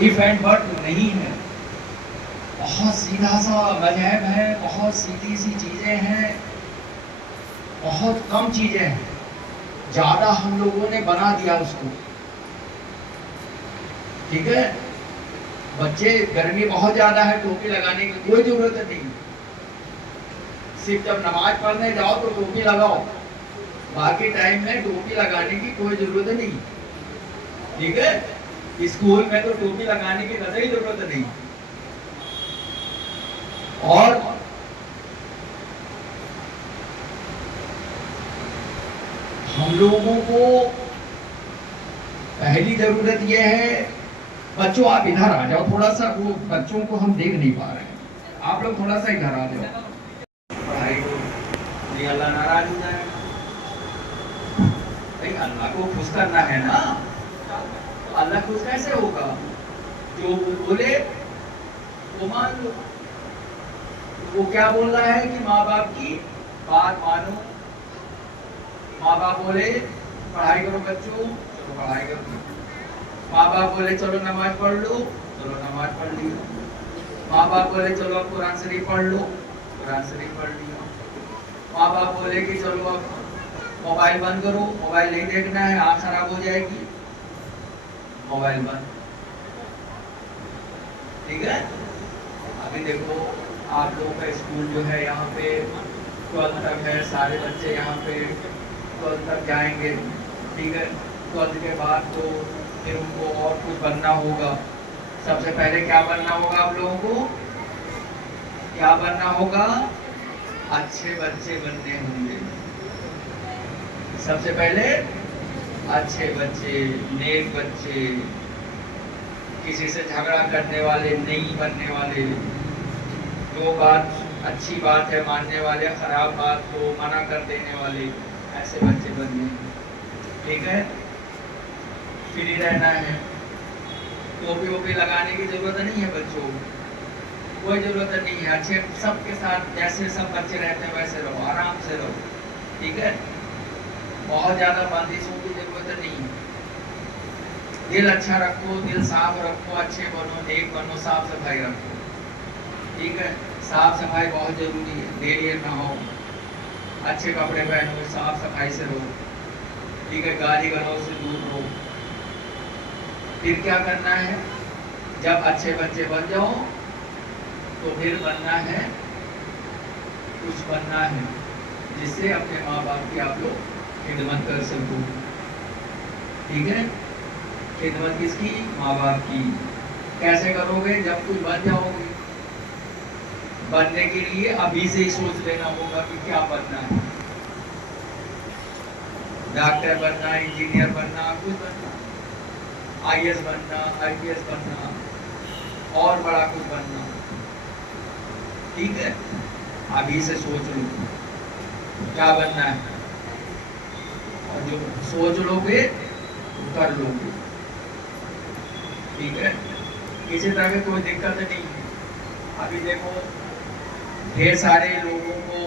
If and but नहीं है। बहुत सीधा सा मजहब है, बहुत सीधी सी चीजें हैं, बहुत कम चीजें हैं, ज्यादा हम लोगों ने बना दिया उसको। ठीक है, बच्चे गर्मी बहुत ज्यादा है, टोपी लगाने की कोई जरूरत नहीं। सिर्फ जब नमाज पढ़ने जाओ तो टोपी लगाओ, बाकी टाइम में टोपी लगाने की कोई जरूरत नहीं। ठीक है, स्कूल में तो टोपी लगाने की कतई जरूरत नहीं। और हम लोगों को पहली जरूरत यह है, बच्चों आप इधर आ जाओ थोड़ा सा, वो बच्चों को हम देख नहीं पा रहे हैं, आप लोग थोड़ा सा इधर आ जाओ। पढ़ाई को ये अल्लाह नाराज हो जाएगा। भाई अल्लाह को खुश करना है ना, अल्लाह खुश कैसे होगा? जो बोले वो मान लो। वो क्या बोल रहा है कि माँ बाप की बात मानो। माँ बाप बोले पढ़ाई करो बच्चों, चलो पढ़ाई करो। माँ बाप बोले चलो नमाज पढ़ लो, चलो नमाज पढ़ लिया। माँ बाप बोले चलो कुरान शरीफ पढ़ लो, कुरान शरीफ पढ़ लिया। माँ बाप बोले कि चलो अब मोबाइल बंद करो, मोबाइल नहीं देखना है, आँख खराब हो जाएगी, मोबाइल बंद। ठीक है, अभी देखो आप लोगों का स्कूल जो है यहाँ पे 12th तक है, सारे बच्चे यहाँ पे 12th तक जाएंगे। ठीक है, 12th के बाद तो फिर उनको और कुछ बनना होगा। सबसे पहले क्या बनना होगा आप लोगों को? क्या बनना होगा? अच्छे बच्चे बनने होंगे। सबसे पहले अच्छे बच्चे, नेक बच्चे, किसी से झगड़ा करने वाले नहीं बनने वाले, जो बात अच्छी बात है मानने वाले, खराब बात को मना कर देने वाले, ऐसे बच्चे बनने। ठीक है, फ्री रहना है, टोपी वोपी लगाने की जरूरत नहीं है बच्चों को, कोई जरूरत नहीं है। अच्छे सबके साथ जैसे सब बच्चे रहते हैं वैसे रहो, आराम से रहो। ठीक है, बहुत ज्यादा बंदिशों की जरूरत नहीं है। दिल अच्छा रखो, दिल साफ रखो, अच्छे बनो, नेक बनो, साफ सफाई रखो। ठीक है, साफ सफाई बहुत जरूरी है, डेली नहाओ, अच्छे कपड़े पहनो, साफ सफाई से रहो। ठीक है, गाली गलौज से दूर रहो। फिर क्या करना है? जब अच्छे बच्चे बन जाओ तो फिर बनना है, कुछ बनना है जिससे अपने माँ बाप की आप लोग खिदमत कर सको। ठीक है, खिदमत किसकी? माँ बाप की। कैसे करोगे? जब कुछ बन जाओगे। बनने के लिए अभी से ही सोच लेना होगा कि क्या बनना है। डॉक्टर बनना, इंजीनियर बनना, कुछ बनना, IAS बनना, IPS बनना, और बड़ा कुछ बनना। ठीक है, अभी से सोच लो क्या बनना है, और जो सोच लोगे कर लोगे। ठीक है, किसी तरह की कोई दिक्कत नहीं है। अभी देखो ढेर सारे लोगों को,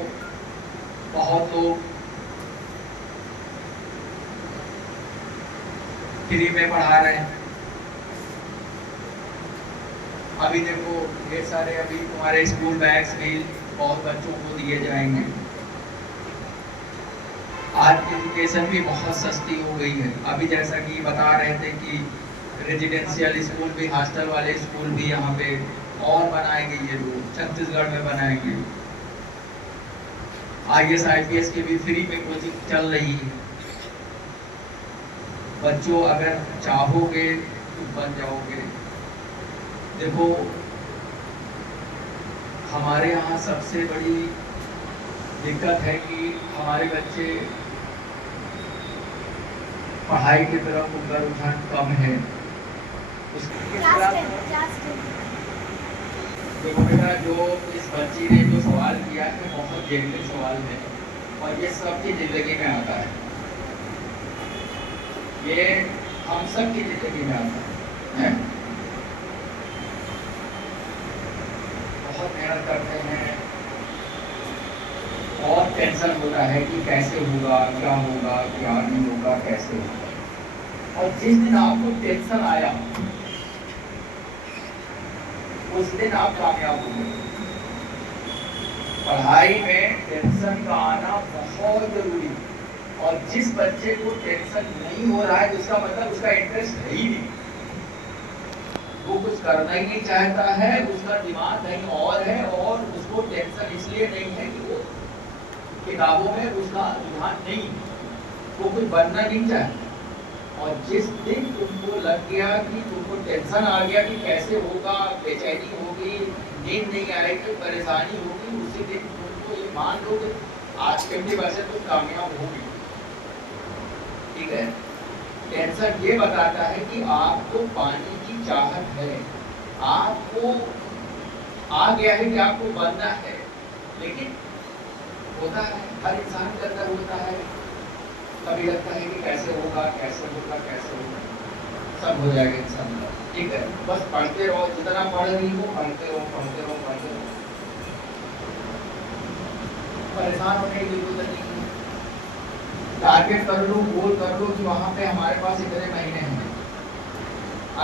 बहुत लोग फ्री में पढ़ा रहे हैं। अभी देखो ढेर सारे, अभी तुम्हारे स्कूल बैग्स भी बहुत बच्चों को दिए जाएंगे। आज की एजुकेशन भी बहुत सस्ती हो गई है। अभी जैसा कि बता रहे थे कि रेजिडेंशियल स्कूल भी, हॉस्टल वाले स्कूल भी यहाँ पे और बनाएंगे, ये लोग छत्तीसगढ़ में बनाएंगे। IAS IPS की भी फ्री में कोचिंग चल रही है। बच्चों अगर चाहोगे तो बन जाओगे। देखो हमारे यहाँ सबसे बड़ी दिक्कत है कि हमारे बच्चे पढ़ाई की तरफ उनका रुझान कम है। देखो बेटा, जो इस बच्ची ने जो सवाल किया है बहुत जेन्युइन सवाल है, और ये सबकी जिंदगी में आता है, ये हम सब की जिंदगी में आता है। बहुत मेहनत करते हैं और टेंशन होता है कि कैसे होगा, क्या होगा, क्या नहीं होगा, कैसे होगा। और जिस दिन आपको टेंशन आया, उस दिन आप कामयाब होंगे। पढ़ाई में टेंशन का आना बहुत जरूरी है, और जिस बच्चे को टेंशन नहीं हो रहा है तो उसका मतलब उसका इंटरेस्ट है ही नहीं, वो कुछ करना ही नहीं चाहता है, उसका दिमाग कहीं और है, और उसको टेंशन इसलिए नहीं है कि वो किताबों में उसका रुझान नहीं, वो कुछ बनना नहीं चाहता। और जिस दिन तुमको लग गया कि तुमको टेंशन आ गया कि कैसे होगा, बेचैनी होगी, नींद नहीं आएगी, परेशानी होगी, उसी दिन तुमको ये मान लो कि आज 50% तुम कामयाब होगी। ठीक है, टेंशन ये बताता है कि आपको पाने की चाहत है, आपको आ गया है कि आपको बनना है, लेकिन होता है हर इंसान के अंदर होता है, कभी लगता है कि कैसे होगा कैसे होगा कैसे होगा, सब हो जाएगा इंसान का। ठीक है, बस पढ़ते रहो, जितना पढ़ रही हो पढ़ते रहो पढ़ते रहो पढ़ते रहो, परेशान होने की जरूरत नहीं है। टारगेट कर लो, गोल कर लो कि वहां पे हमारे पास इतने महीने हैं।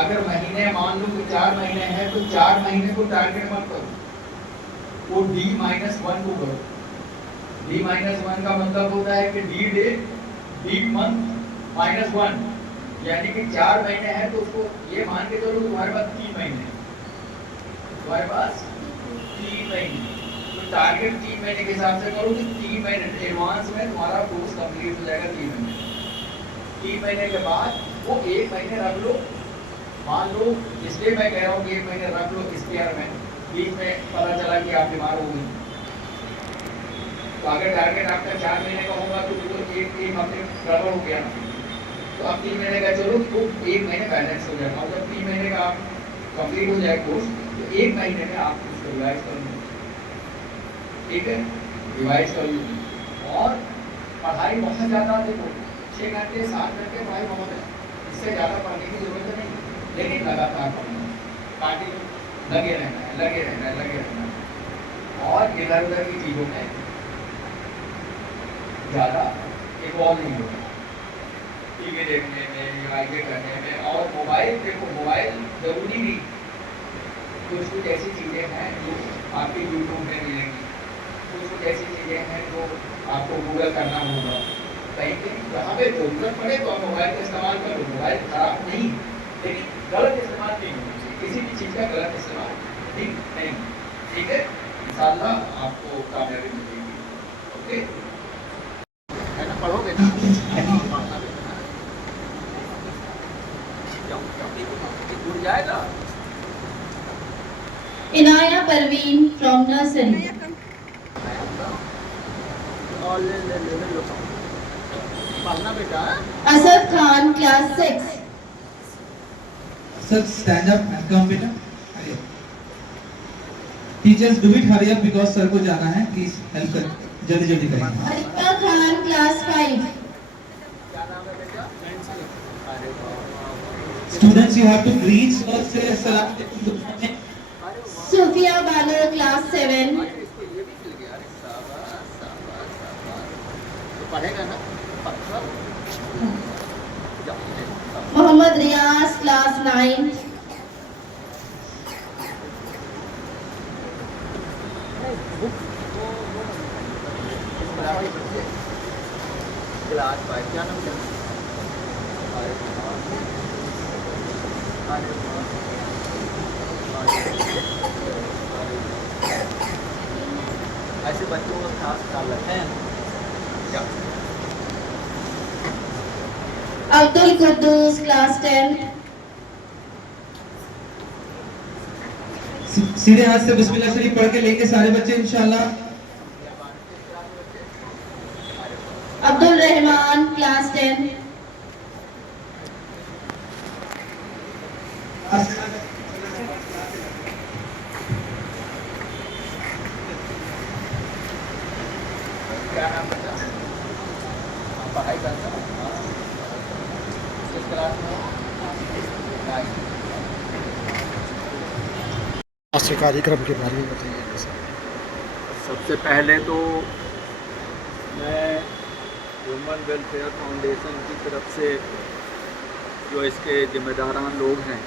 अगर महीने मान लो कि 4 महीने हैं तो 4 महीने को टारगेट मत करो, वो D-1 को करो। D-1 का मतलब होता है कि D मंथ -1, यानी कि 4 महीने हैं तो उसको ये मान के चलो तुम्हारे पास 3 महीने, तुम्हारे पास 3 महीने, तो टारगेट 3 महीने के हिसाब से करो कि 3 महीने एडवांस में तुम्हारा कोर्स कंप्लीट हो जाएगा। 3 महीने, 3 महीने के बाद वो 1 महीने रख लो, मान लो, इसलिए मैं कह रहा हूँ कि 1 महीने रख लो स्पेयर में, बीच में पता चला कि आप बीमार हो गई, तो अगर टारगेट आपका 4 महीने का होगा तो एक हफ्ते गड़बड़ हो गया, तो अब 3 महीने का चलो तो 1 महीने बैलेंस हो जाएगा, और जब 3 महीने का आप कंप्लीट हो जाए कोर्स तो 1 महीने में आप उसको रिवाइज कर लो। ठीक है, रिवाइज कर लो, और पढ़ाई बहुत ज़्यादा देखो 6 घंटे 7 घंटे पढ़ाई बहुत है, इससे ज़्यादा पढ़ने की जरूरत नहीं, लेकिन लगातार पढ़ना, ताकि लगे रहना है लगे रहना है लगे रहना है, और इधर उधर की चीज़ों में ज़्यादा इन्वॉल्व नहीं होगा, टीवी देखने में, ये करने में। और मोबाइल देखो, मोबाइल जरूरी नहीं, कुछ ऐसी चीज़ें हैं जो आपके यूट्यूब में मिलेंगी, कुछ ऐसी चीज़ें हैं जो आपको गूगल करना होगा, कहीं कहीं जहाँ पे जरूरत पड़े तो आप मोबाइल का इस्तेमाल करो। मोबाइल खराब नहीं, लेकिन गलत इस्तेमाल नहीं होना चाहिए, किसी भी चीज़ का गलत इस्तेमाल नहीं। ठीक है, इंशाल्लाह आपको कामयाबी मिलेगी। ओके, है ना, पढ़ोगे ना, उड़ जाएगा। Inaya Parveen from nursery. और ले लो पढ़ना बेटा। Asad Khan class 6। Sir, stand up and come बेटा। Teachers, do it hurry up because sir को जाना है, please help कर, जल्दी जल्दी करें। Areca Khan class 5। क्या नाम है बेटा? Students, you have to greet or say assalamu alaikum। Sufiya Bano class 7। इसको ये भी मिल गया, अरे शाबाश शाबाश शाबाश, तो पढ़ेगा ना पक्का। मोहम्मद रियाज क्लास 9। क्लास 5, क्या नाम है? ऐसे बच्चों का खास ख्याल रखते हैं क्या? अब्दुल कुद्दूस क्लास 10। सीधे हाथ से बिस्मिल्लाह शरीफ पढ़ के लेंगे सारे बच्चे इंशाल्लाह। अब्दुल रहमान क्लास 10। क्या नाम बता? पढ़ाई करता हूँ किस क्लास में? आज के कार्यक्रम के बारे में बताइए। सबसे पहले तो मैं ह्यूमन वेलफेयर फाउंडेशन की तरफ से जो इसके जिम्मेदारान लोग हैं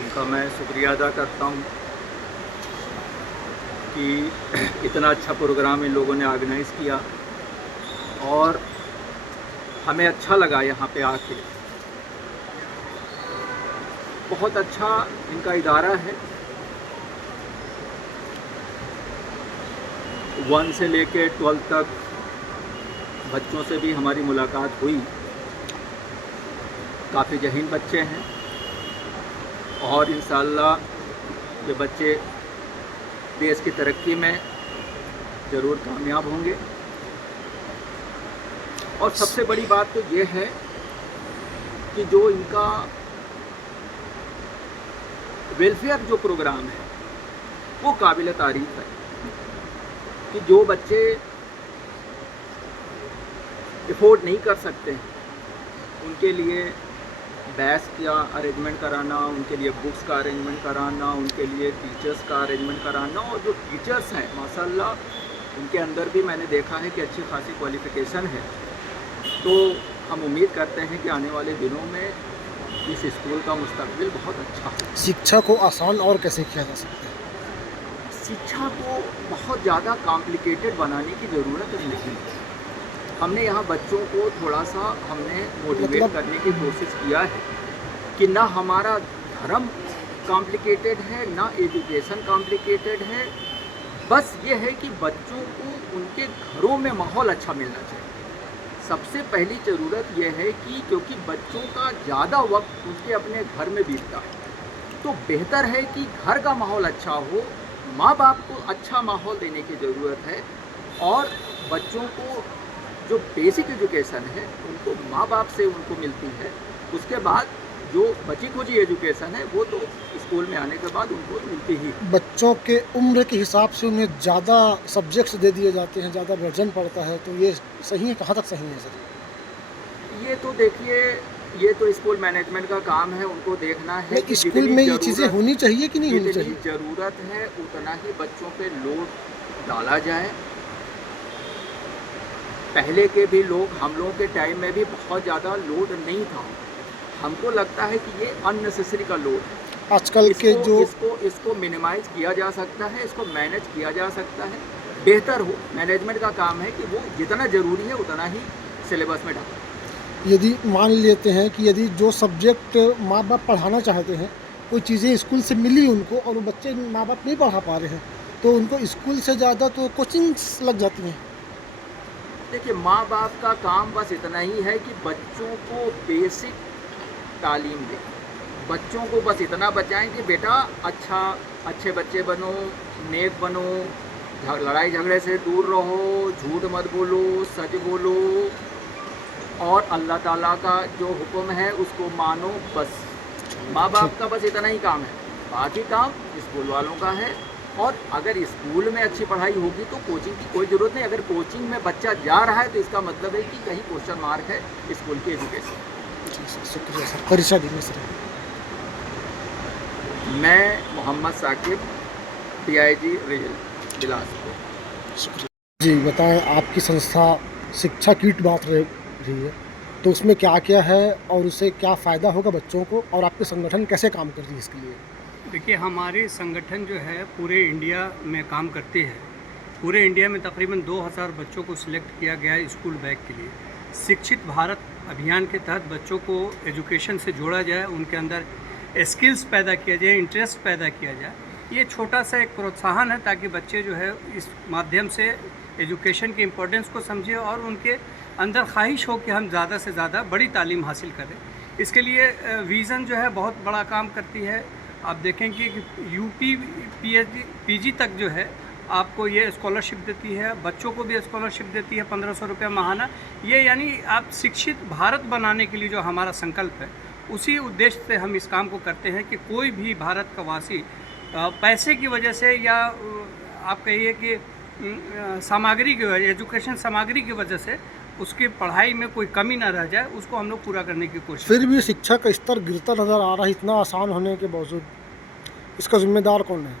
उनका मैं शुक्रिया अदा करता हूँ कि इतना अच्छा प्रोग्राम इन लोगों ने ऑर्गेनाइज़ किया और हमें अच्छा लगा यहाँ पे आके। बहुत अच्छा इनका इदारा है। 1 से लेके 12 तक बच्चों से भी हमारी मुलाकात हुई। काफ़ी ज़हीन बच्चे हैं और इंशाअल्लाह ये बच्चे देश की तरक्की में ज़रूर कामयाब होंगे। और सबसे बड़ी बात तो ये है कि जो इनका वेलफेयर जो प्रोग्राम है वो काबिल तारीफ़ है कि जो बच्चे अफोर्ड नहीं कर सकते हैं उनके लिए बैच का अरेंजमेंट कराना, उनके लिए बुक्स का अरेंजमेंट कराना, उनके लिए टीचर्स का अरेंजमेंट कराना। और जो टीचर्स हैं माशाल्लाह उनके अंदर भी मैंने देखा है कि अच्छी खासी क्वालिफ़िकेशन है। तो हम उम्मीद करते हैं कि आने वाले दिनों में इस स्कूल का मुस्तकबिल बहुत अच्छा है। शिक्षा को आसान और कैसे किया जा सकता है? शिक्षा को बहुत ज़्यादा कॉम्प्लिकेटेड बनाने की ज़रूरत नहीं है। हमने यहाँ बच्चों को थोड़ा सा हमने मोटिवेट करने की कोशिश किया है कि ना हमारा धर्म कॉम्प्लिकेटेड है, ना एजुकेशन कॉम्प्लिकेटेड है। बस ये है कि बच्चों को उनके घरों में माहौल अच्छा मिलना चाहिए। सबसे पहली ज़रूरत यह है कि क्योंकि बच्चों का ज़्यादा वक्त उनके अपने घर में बीतता है, तो बेहतर है कि घर का माहौल अच्छा हो। माँ बाप को अच्छा माहौल देने की ज़रूरत है और बच्चों को जो बेसिक एजुकेशन है उनको माँ बाप से उनको मिलती है। उसके बाद जो बची खुची एजुकेशन है वो तो स्कूल में आने के बाद उनको मिलती ही। बच्चों के उम्र के हिसाब से उन्हें ज़्यादा सब्जेक्ट्स दे दिए जाते हैं, ज़्यादा वर्जन पड़ता है, तो ये सही है? कहाँ तक सही है सर? ये तो देखिए, ये तो स्कूल मैनेजमेंट का काम है, उनको देखना है कि स्कूल में ये चीज़ें होनी चाहिए कि नहीं होनी चाहिए? जितनी ज़रूरत है उतना ही बच्चों पे लोड डाला जाए। पहले के भी लोग, हम लोगों के टाइम में भी बहुत ज़्यादा लोड नहीं था। हमको लगता है कि ये अननेसेसरी का लोड है। आजकल के जो इसको मिनिमाइज़ किया जा सकता है, इसको मैनेज किया जा सकता है, बेहतर हो। मैनेजमेंट का काम है कि वो जितना ज़रूरी है उतना ही सिलेबस में डालें। यदि मान लेते हैं कि यदि जो सब्जेक्ट माँ बाप पढ़ाना चाहते हैं, कोई चीज़ें स्कूल से मिली उनको और वो बच्चे माँ बाप नहीं पढ़ा पा रहे हैं, तो उनको स्कूल से ज़्यादा तो कोचिंग्स लग जाती हैं। देखिए, माँ बाप का काम बस इतना ही है कि बच्चों को बेसिक तालीम दें। बच्चों को बस इतना बचाएं कि बेटा अच्छे बच्चे बनो, नेक बनो, लड़ाई झगड़े से दूर रहो, झूठ मत बोलो, सच बोलो और अल्लाह ताला का जो हुक्म है उसको मानो। बस माँ बाप का बस इतना ही काम है, बाकी काम स्कूल वालों का है। और अगर स्कूल में अच्छी पढ़ाई होगी तो कोचिंग की कोई ज़रूरत नहीं। अगर कोचिंग में बच्चा जा रहा है तो इसका मतलब है कि कहीं क्वेश्चन मार्क है स्कूल की एजुकेशन। शुक्रिया सर। परिचय दीजिए सर। मैं मोहम्मद साकिब, PIG रेल बिलासपुर। जी बताएं, आपकी संस्था शिक्षा किट बांट रही है, तो उसमें क्या क्या है और उससे क्या फ़ायदा होगा बच्चों को, और आपके संगठन कैसे काम कर रही है इसके लिए? देखिए, हमारे संगठन जो है पूरे इंडिया में काम करती है। पूरे इंडिया में तकरीबन 2000 बच्चों को सिलेक्ट किया गया है स्कूल बैग के लिए। शिक्षित भारत अभियान के तहत बच्चों को एजुकेशन से जोड़ा जाए, उनके अंदर स्किल्स पैदा किया जाए, इंटरेस्ट पैदा किया जाए। ये छोटा सा एक प्रोत्साहन है ताकि बच्चे जो है इस माध्यम से एजुकेशन की इम्पोर्टेंस को समझे और उनके अंदर ख्वाहिश हो कि हम ज़्यादा से ज़्यादा बड़ी तालीम हासिल करें। इसके लिए विज़न जो है बहुत बड़ा काम करती है। आप देखेंगे कि UP PG तक जो है आपको ये स्कॉलरशिप देती है, बच्चों को भी स्कॉलरशिप देती है 1500 रुपये माहाना। ये यानी आप शिक्षित भारत बनाने के लिए जो हमारा संकल्प है, उसी उद्देश्य से हम इस काम को करते हैं कि कोई भी भारत का वासी पैसे की वजह से या आप कहिए कि सामग्री की वजह, एजुकेशन सामग्री की वजह से उसकी पढ़ाई में कोई कमी ना रह जाए, उसको हम लोग पूरा करने की कोशिश। फिर भी शिक्षा का स्तर गिरता नज़र आ रहा है, इतना आसान होने के बावजूद। इसका जिम्मेदार कौन है?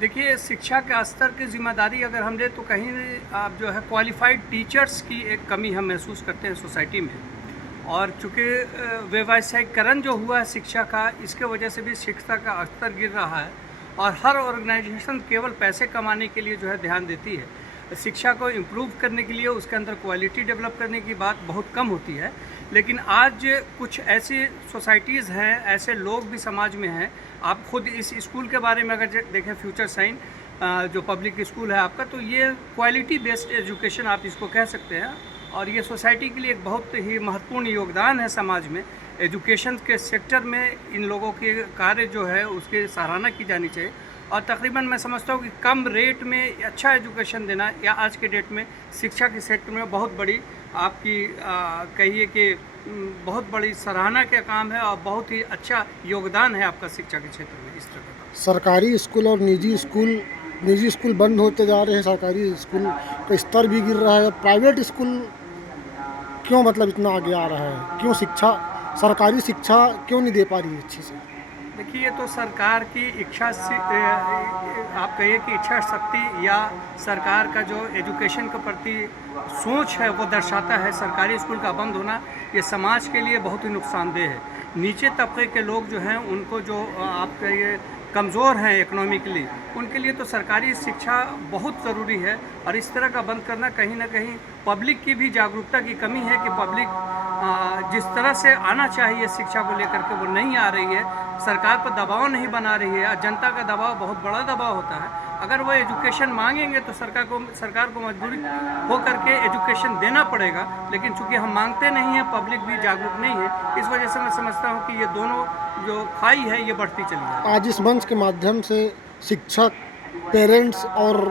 देखिए, शिक्षा के स्तर की जिम्मेदारी अगर हम लें तो कहीं आप जो है क्वालिफाइड टीचर्स की एक कमी हम महसूस करते हैं सोसाइटी में। और चूँकि व्यवसायीकरण जो हुआ है शिक्षा का, इसके वजह से भी शिक्षा का स्तर गिर रहा है और हर ऑर्गेनाइजेशन केवल पैसे कमाने के लिए जो है ध्यान देती है। शिक्षा को इम्प्रूव करने के लिए उसके अंदर क्वालिटी डेवलप करने की बात बहुत कम होती है। लेकिन आज कुछ ऐसी सोसाइटीज़ हैं, ऐसे लोग भी समाज में हैं। आप खुद इस स्कूल के बारे में अगर देखें, फ्यूचर साइन जो पब्लिक स्कूल है आपका, तो ये क्वालिटी बेस्ड एजुकेशन आप इसको कह सकते हैं और ये सोसाइटी के लिए एक बहुत ही महत्वपूर्ण योगदान है समाज में। एजुकेशन के सेक्टर में इन लोगों के कार्य जो है उसकी सराहना की जानी चाहिए और तकरीबन मैं समझता हूँ कि कम रेट में अच्छा एजुकेशन देना या आज के डेट में शिक्षा के सेक्टर में बहुत बड़ी आपकी कहिए कि बहुत बड़ी सराहना का काम है और बहुत ही अच्छा योगदान है आपका शिक्षा के क्षेत्र में इस तरह का। सरकारी स्कूल और निजी स्कूल बंद होते जा रहे हैं, सरकारी स्कूल का स्तर भी गिर रहा है। प्राइवेट स्कूल क्यों मतलब इतना आगे आ रहा है? क्यों सरकारी शिक्षा क्यों नहीं दे पा रही है अच्छी से? देखिए, ये तो सरकार की इच्छा से आप कहिए कि इच्छा शक्ति या सरकार का जो एजुकेशन के प्रति सोच है वो दर्शाता है। सरकारी स्कूल का बंद होना ये समाज के लिए बहुत ही नुकसानदेह है। नीचे तबके के लोग जो हैं उनको जो आप कहिए कमज़ोर हैं इकोनॉमिकली, उनके लिए तो सरकारी शिक्षा बहुत ज़रूरी है और इस तरह का बंद करना कहीं ना कहीं पब्लिक की भी जागरूकता की कमी है कि पब्लिक जिस तरह से आना चाहिए शिक्षा को लेकर के वो नहीं आ रही है। सरकार पर दबाव नहीं बना रही है। जनता का दबाव बहुत बड़ा दबाव होता है। अगर वो एजुकेशन मांगेंगे तो सरकार को मजबूरी हो करके एजुकेशन देना पड़ेगा, लेकिन चूंकि हम मांगते नहीं हैं, पब्लिक भी जागरूक नहीं है, इस वजह से मैं समझता हूँ कि ये दोनों जो खाई है ये बढ़ती चली जाए। आज इस मंच के माध्यम से शिक्षक, पेरेंट्स और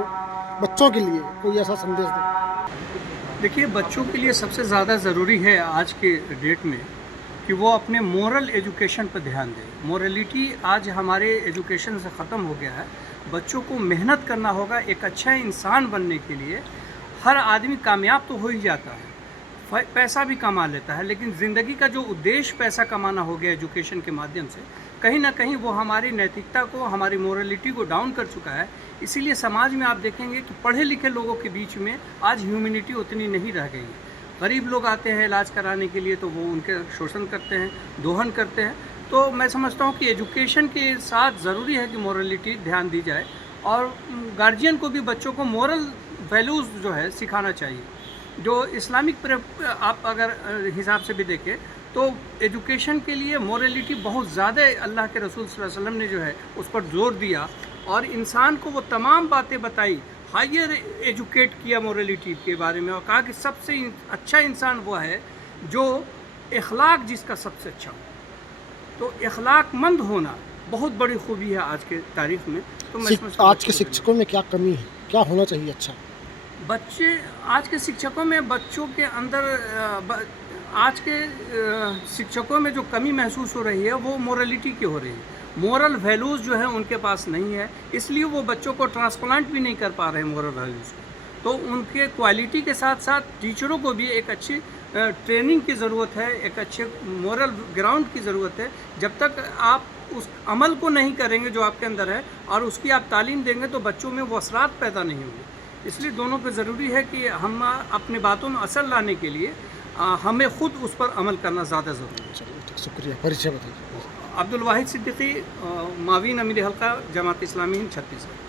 बच्चों के लिए कोई ऐसा संदेश दें? देखिए, बच्चों के लिए सबसे ज़्यादा ज़रूरी है आज के डेट में कि वो अपने मोरल एजुकेशन पर ध्यान दें। मोरलिटी आज हमारे एजुकेशन से ख़त्म हो गया है। बच्चों को मेहनत करना होगा एक अच्छा इंसान बनने के लिए। हर आदमी कामयाब तो हो ही जाता है, पैसा भी कमा लेता है, लेकिन ज़िंदगी का जो उद्देश्य पैसा कमाना हो गया एजुकेशन के माध्यम से, कहीं ना कहीं वो हमारी नैतिकता को, हमारी मोरलिटी को डाउन कर चुका है। इसीलिए समाज में आप देखेंगे कि पढ़े लिखे लोगों के बीच में आज ह्यूमैनिटी उतनी नहीं रह गई है। गरीब लोग आते हैं इलाज कराने के लिए तो वो उनके शोषण करते हैं, दोहन करते हैं। तो मैं समझता हूँ कि एजुकेशन के साथ ज़रूरी है कि मोरलिटी ध्यान दी जाए और गार्जियन को भी बच्चों को मोरल वैल्यूज़ जो है सिखाना चाहिए। जो इस्लामिक आप अगर हिसाब से भी देखें तो एजुकेशन के लिए मोरलिटी बहुत ज़्यादा अल्लाह के रसूल सल्लल्लाहु अलैहि वसल्लम ने जो है उस पर जोर दिया और इंसान को वो तमाम बातें बताई, हायर एजुकेट किया मोरलिटी के बारे में और कहा कि सबसे अच्छा इंसान वो है जो इखलाक जिसका सबसे अच्छा हो। तो इखलाकमंद होना बहुत बड़ी खूबी है आज के तारीख में। तो मैं आज के शिक्षकों में क्या कमी है, क्या होना चाहिए अच्छा? आज के शिक्षकों में बच्चों के अंदर आज के शिक्षकों में जो कमी महसूस हो रही है वो मोरलिटी की हो रही है। मोरल वैल्यूज़ जो है उनके पास नहीं है, इसलिए वो बच्चों को ट्रांसप्लांट भी नहीं कर पा रहे हैं मोरल वैल्यूज़ को। तो उनके क्वालिटी के साथ साथ टीचरों को भी एक अच्छी ट्रेनिंग की ज़रूरत है, एक अच्छे मोरल ग्राउंड की ज़रूरत है। जब तक आप उस अमल को नहीं करेंगे जो आपके अंदर है और उसकी आप तालीम देंगे तो बच्चों में वो असरात पैदा नहीं होंगे। इसलिए दोनों को ज़रूरी है कि हम अपनी बातों में असर लाने के लिए हमें ख़ुद उस पर अमल करना ज़्यादा ज़रूरी है। चलिए, शुक्रिया। परिचय बताइए। अब्दुल वाहिद सिद्दीकी, मावीन अमीर हल्का, जमात इस्लामी हिंद, छत्तीसगढ़।